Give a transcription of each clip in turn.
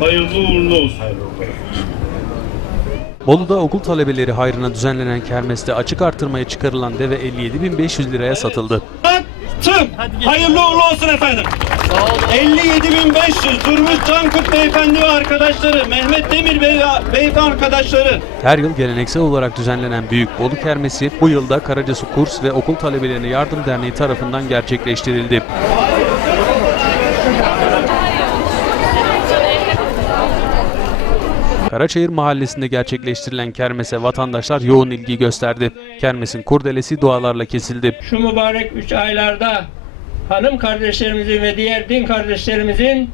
Hayırlı uğurlu olsun. Bolu'da okul talebeleri hayrına düzenlenen kermeste açık artırmaya çıkarılan deve 57.500 liraya satıldı. Tüm. Hayırlı uğurlu olsun efendim. 57.500 Durmuş Cankut beyefendi ve arkadaşları, Mehmet Demir bey ve beyefendi arkadaşları. Her yıl geleneksel olarak düzenlenen Büyük Bolu Kermesi bu yılda Karacasu Kurs ve Okul Talebelerine Yardım Derneği tarafından gerçekleştirildi. Karaçayır Mahallesi'nde gerçekleştirilen kermese vatandaşlar yoğun ilgi gösterdi. Kermesin kurdelesi dualarla kesildi. şu mübarek üç aylarda hanım kardeşlerimizin ve diğer din kardeşlerimizin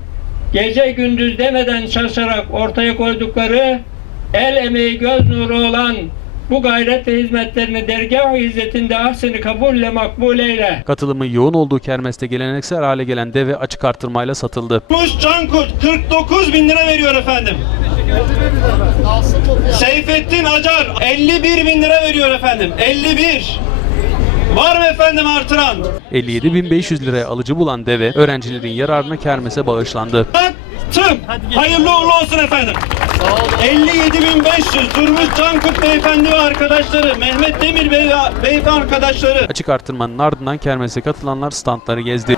gece gündüz demeden çalışarak ortaya koydukları el emeği göz nuru olan bu gayret ve hizmetlerini dergah-ı izzetinde ahseni kabulle makbul eyle. Katılımın yoğun olduğu kermeste geleneksel hale gelen deve açık artırmayla satıldı. Durmuş Cankut 49 bin lira veriyor efendim. Seyfettin Acar 51 bin lira veriyor efendim. 51. Var mı efendim artıran? 57.500 liraya alıcı bulan deve öğrencilerin yararına kermese bağışlandı. Tüm. Hayırlı uğurlu olsun efendim. 57.500 Durmuş Cankut beyefendi ve arkadaşları, Mehmet Demir bey ve beyefendi arkadaşları. Açık artırmanın ardından kermese katılanlar standları gezdi.